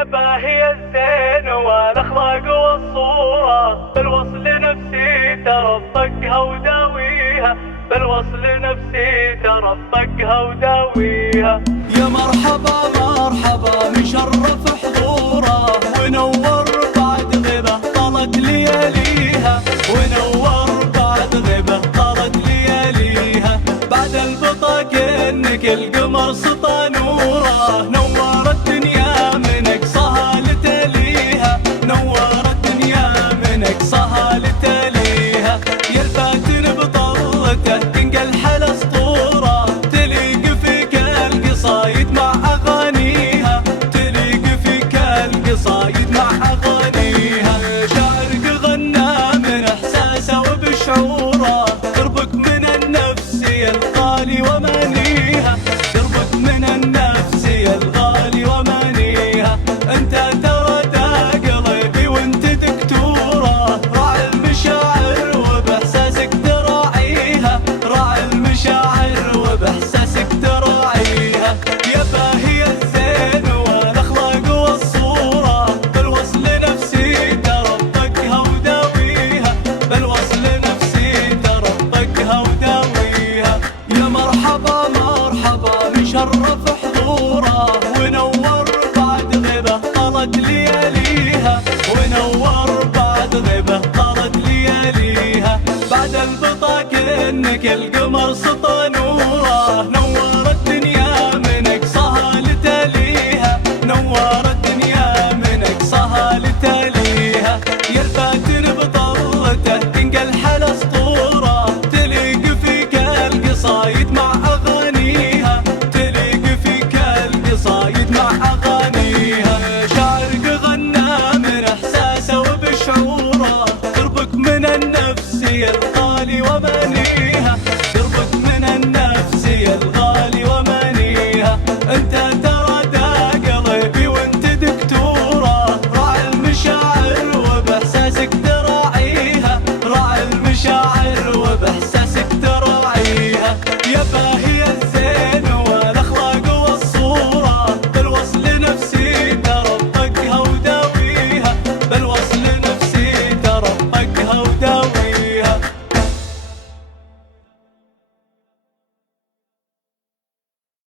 يا باهي الزين والاخلاق والصورة، بالوصل نفسي ترفقها وداويها، بالوصل نفسي ترفقها وداويها. يا مرحبا مرحبا مشرف حضوره، ونور بعد غيبه طالت لياليها، ونور بعد غيبه طالت لياليها. بعد البطا كأنك القمر سطى نوره، نور الدنيا من اقصاها لتاليها، نور الدنيا من اقصاها لتاليها. يا الفاتن بطلته تنقل حل اسطوره، تليق فيك القصايد مع اغانيها، تليق فيك القصايد مع اغانيها. شاعرك غنى من احساسه وبشعوره، قربك من النفس الغالي ومانيها، قربك من النفس الغالي ومانيها. انت ترى دا قلبي وانت دكتوره، راعي المشاعر وباحساسك تراعيها، راعي المشاعر وباحساسك تراعيها. يا باهي الزين والاخلاق والصوره، بالوصل نفسي ترفقها وداويها، بالوصل نفسي ترفقها وداويها. يا مرحبا مرحبا مشرف حضوره، ونور بعد غيبه طالت لياليها، ونور بعد غيبه طالت لياليها. بعد البطا كأنك القمر سطى نور